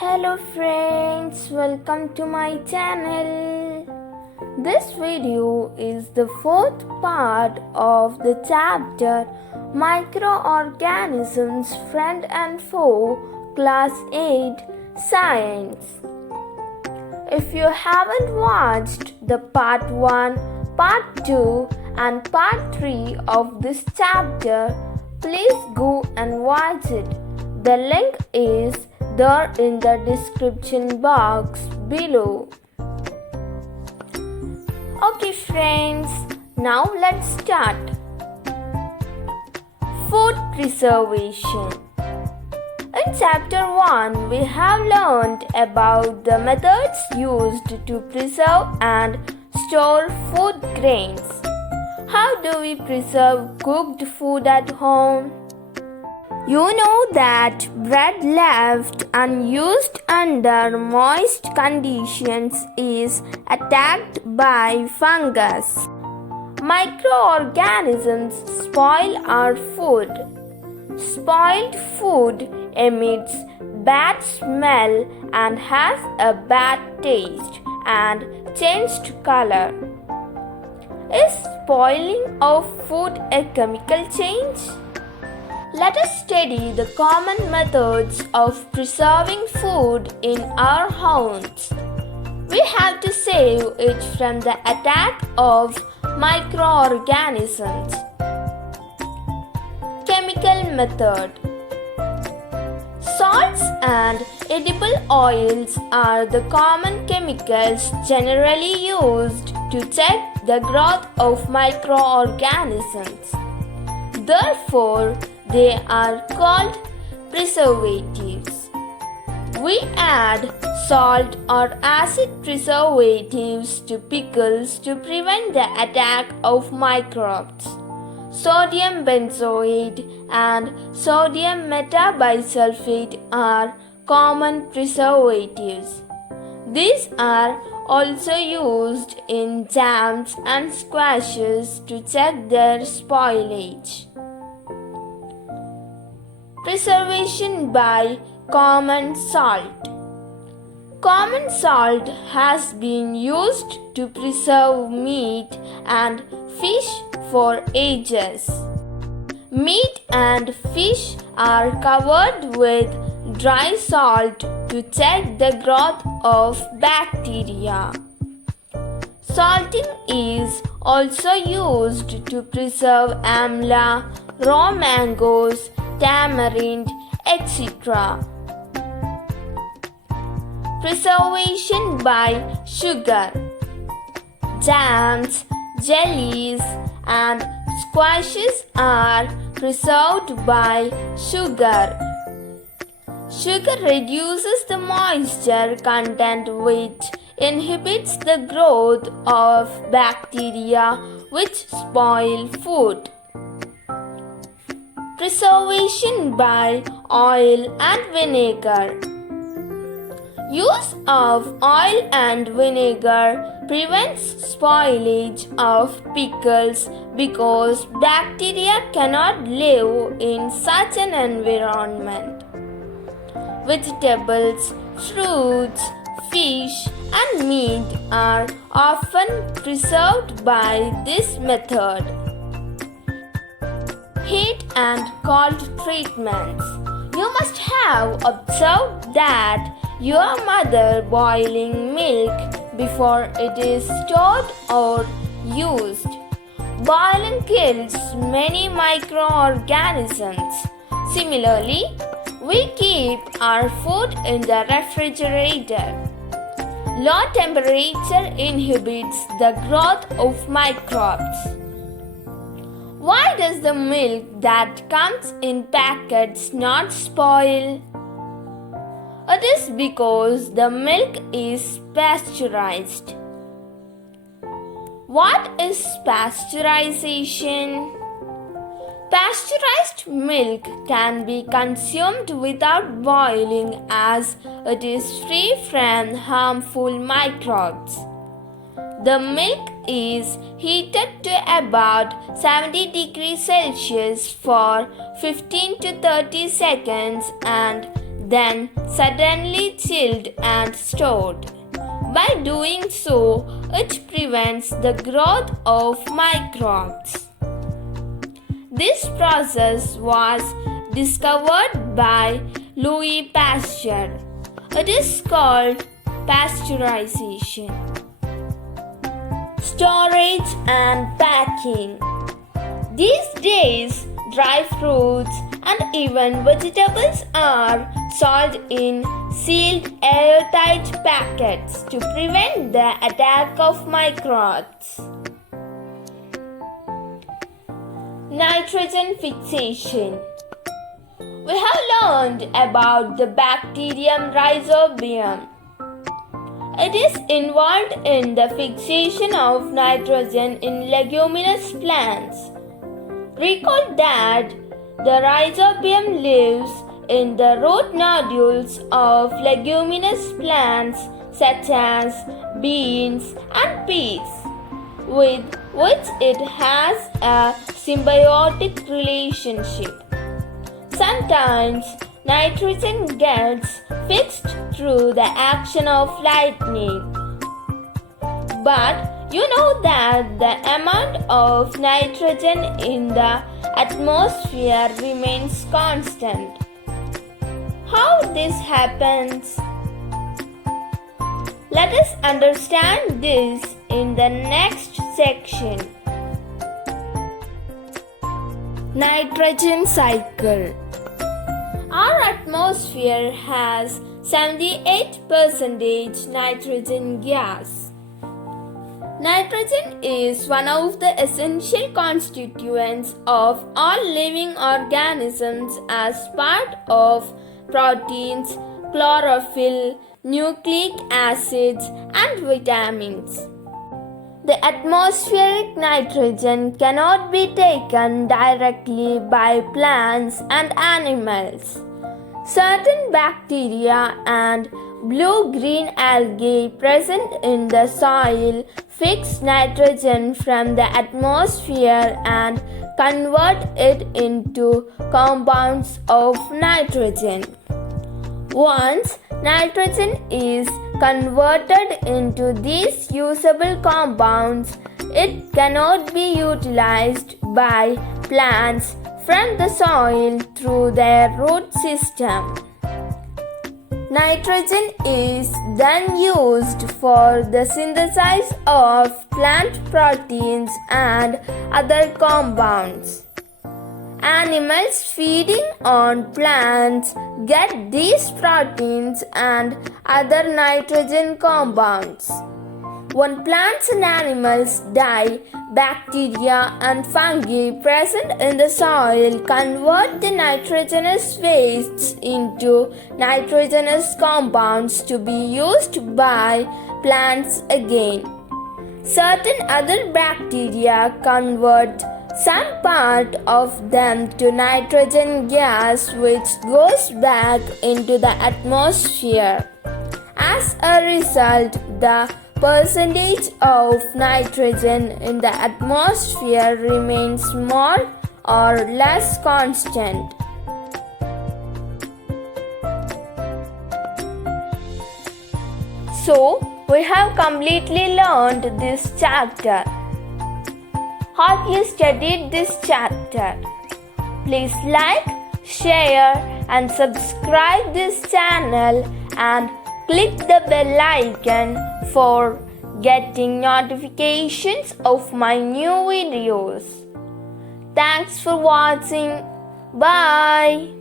Hello friends, welcome to my channel. This video is the fourth part of the chapter Microorganisms Friend and Foe, Class 8 Science. If you haven't watched the part 1, part 2 and part 3 of this chapter, please go and watch it. The link is there in the description box below. Okay friends, now let's start. Food preservation. In chapter 1, we have learned about the methods used to preserve and store food grains. How do we preserve cooked food at home? You know that bread left unused under moist conditions is attacked by fungus. Microorganisms spoil our food. Spoiled food emits bad smell and has a bad taste and changed color. Is spoiling of food a chemical change? Let us study the common methods of preserving food in our homes. We have to save it from the attack of microorganisms. Chemical method. Salts and edible oils are the common chemicals generally used to check the growth of microorganisms. Therefore, they are called preservatives. We add salt or acid preservatives to pickles to prevent the attack of microbes. Sodium benzoate and sodium metabisulfite are common preservatives. These are also used in jams and squashes to check their spoilage. Preservation by common salt. Common salt has been used to preserve meat and fish for ages. Meat and fish are covered with dry salt to check the growth of bacteria. Salting is also used to preserve amla, raw mangoes, tamarind, etc. Preservation by sugar. Jams, jellies, and squashes are preserved by sugar. Sugar reduces the moisture content which inhibits the growth of bacteria which spoil food. Preservation by oil and vinegar. Use of oil and vinegar prevents spoilage of pickles because bacteria cannot live in such an environment. Vegetables, fruits, fish, and meat are often preserved by this method. Heat and cold treatments. You must have observed that your mother boiling milk before it is stored or used. Boiling kills many microorganisms. Similarly, we keep our food in the refrigerator. Low temperature inhibits the growth of microbes. Why does the milk that comes in packets not spoil? It is because the milk is pasteurized. What is pasteurization? Pasteurized milk can be consumed without boiling as it is free from harmful microbes. The milk is heated to about 70 degrees Celsius for 15 to 30 seconds and then suddenly chilled and stored. By doing so, it prevents the growth of microbes. This process was discovered by Louis Pasteur. It is called pasteurization. Storage and packing. These days, dry fruits and even vegetables are sold in sealed airtight packets to prevent the attack of microbes. Nitrogen fixation. We have learned about the bacterium Rhizobium. It is involved in the fixation of nitrogen in leguminous plants. Recall that the Rhizobium lives in the root nodules of leguminous plants such as beans and peas, with which it has a symbiotic relationship. Sometimes nitrogen gets fixed through the action of lightning. But you know that the amount of nitrogen in the atmosphere remains constant. How this happens? Let us understand this in the next section. Nitrogen cycle. Our atmosphere has 78% nitrogen gas. Nitrogen is one of the essential constituents of all living organisms as part of proteins, chlorophyll, nucleic acids, and vitamins. The atmospheric nitrogen cannot be taken directly by plants and animals. Certain bacteria and blue-green algae present in the soil fix nitrogen from the atmosphere and convert it into compounds of nitrogen. Once nitrogen is converted into these usable compounds, it cannot be utilized by plants from the soil through their root system. Nitrogen is then used for the synthesis of plant proteins and other compounds. Animals feeding on plants get these proteins and other nitrogen compounds. When plants and animals die, bacteria and fungi present in the soil convert the nitrogenous wastes into nitrogenous compounds to be used by plants again. Certain other bacteria convert some part of them to nitrogen gas, which goes back into the atmosphere. As a result, the percentage of nitrogen in the atmosphere remains more or less constant. So, we have completely learned this chapter. Hope you studied this chapter. Please like, share and subscribe this channel and click the bell icon for getting notifications of my new videos. Thanks for watching. Bye.